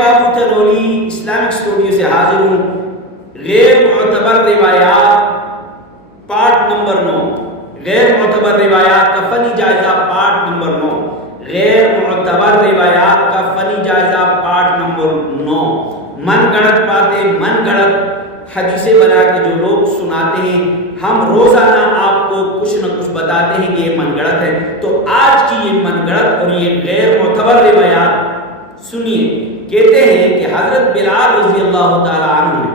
بابو Tanoli Islamic studio سے حاضر ہوں. غیر معتبر روایات پارٹ نمبر 9. غیر معتبر روایات کا فنی جائزہ پارٹ نمبر 9. غیر معتبر روایات کا فنی جائزہ پارٹ نمبر 9. من گڑت باتیں، من گڑت حدیثیں بنا کے جو لوگ سناتے ہیں، ہم روزانہ آپ کو کچھ نہ کچھ بتاتے ہیں کہ یہ من گڑت ہے. تو آج کی یہ من گڑت اور یہ غیر معتبر روایات سنیے. کہتے ہیں کہ حضرت بلال رضی اللہ تعالی عنہ نے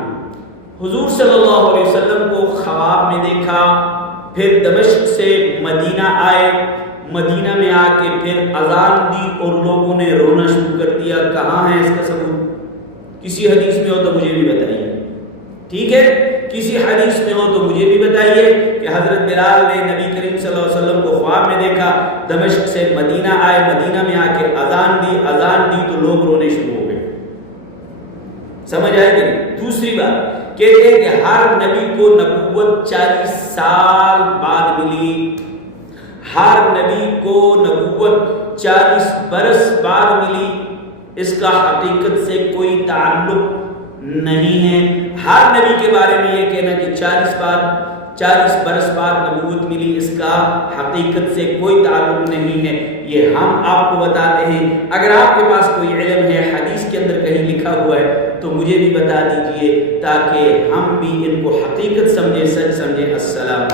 حضور صلی اللہ علیہ وسلم کو خواب میں دیکھا، پھر دمشق سے مدینہ آئے، مدینہ میں آ کے پھر اذان دی اور لوگوں نے رونا شروع کر دیا. کہاں ہے اس کا ثبوت؟ کسی حدیث میں ہو تو مجھے بھی بتائیے. ٹھیک ہے، کسی حدیث میں ہو تو مجھے بھی بتائیے کہ حضرت بلال نے نبی کریم صلی اللہ علیہ وسلم کو خواب میں دیکھا، دمشق سے مدینہ آئے، مدینہ میں آ کے اذان دی تو لوگ رونے شروع ہو گئے. سمجھ آئے گی؟ دوسری بات کہتے ہیں کہ ہر نبی کو نبوت 40 سال بعد ملی. ہر نبی کو نبوت 40 برس بعد ملی. اس کا حقیقت سے کوئی تعلق نہیں ہے. ہر نبی کے بارے میں یہ کہنا کہ 40 برس بعد نبوت ملی، اس کا حقیقت سے کوئی تعلق نہیں ہے. یہ ہم آپ کو بتاتے ہیں. اگر آپ کے پاس کوئی علم ہے، حدیث کے اندر کہیں لکھا ہوا ہے تو مجھے بھی بتا دیجئے تاکہ ہم بھی ان کو حقیقت سمجھیں، سچ سمجھیں. السلام